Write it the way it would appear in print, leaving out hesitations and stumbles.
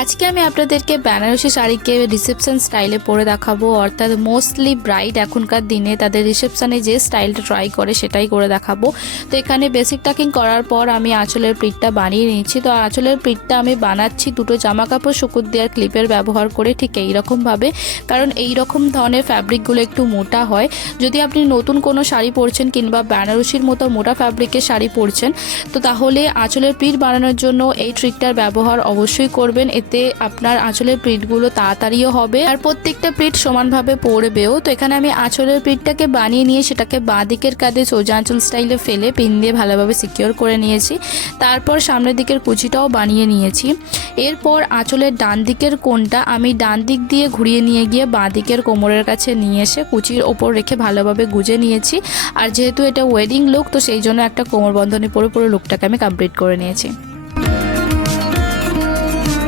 আজকে আমি আপনাদেরকে বেনারসি শাড়িকে রিসেপশন স্টাইলে পরে দেখাবো, অর্থাৎ মোস্টলি ব্রাইড এখনকার দিনে তাদের রিসেপশনে যে স্টাইলটা ট্রাই করে সেটাই করে দেখাবো। তো এখানে বেসিক টাকিং করার পর আমি আঁচলের প্রিটটা বানিয়ে নিয়েছি। তো আঁচলের প্রিটটা আমি বানাচ্ছি দুটো জামা কাপড় শুকুর দেওয়ার ক্লিপের ব্যবহার করে, ঠিক এইরকমভাবে, কারণ এই রকম ধরনের ফ্যাব্রিকগুলো একটু মোটা হয়। যদি আপনি নতুন কোনো শাড়ি পরছেন কিংবা বেনারসির মতো মোটা ফ্যাব্রিকের শাড়ি পরছেন, তো তাহলে আঁচলের প্রিট বানানোর জন্য এই ট্রিকটার ব্যবহার অবশ্যই করবেন। এতে আপনার আঁচলের প্রিটগুলো তাড়াতাড়িও হবে আর প্রত্যেকটা প্রিট সমানভাবে পড়বেও। তো এখানে আমি আঁচলের প্রিটটাকে বানিয়ে নিয়ে সেটাকে বাঁ দিকের কাঁধে সোজা আঁচল স্টাইলে ফেলে পিন দিয়ে ভালোভাবে সিকিওর করে নিয়েছি। তারপর সামনের দিকের কুচিটাও বানিয়ে নিয়েছি। এরপর আঁচলের ডান দিকের কোণটা আমি ডান দিক দিয়ে ঘুরিয়ে নিয়ে গিয়ে বাঁ দিকের কোমরের কাছে নিয়ে এসে কুচির ওপর রেখে ভালোভাবে গুজে নিয়েছি। আর যেহেতু এটা ওয়েডিং লুক, তো সেই জন্য একটা কোমর বন্ধনী পরে পুরো লুকটাকে আমি কমপ্লিট করে নিয়েছি।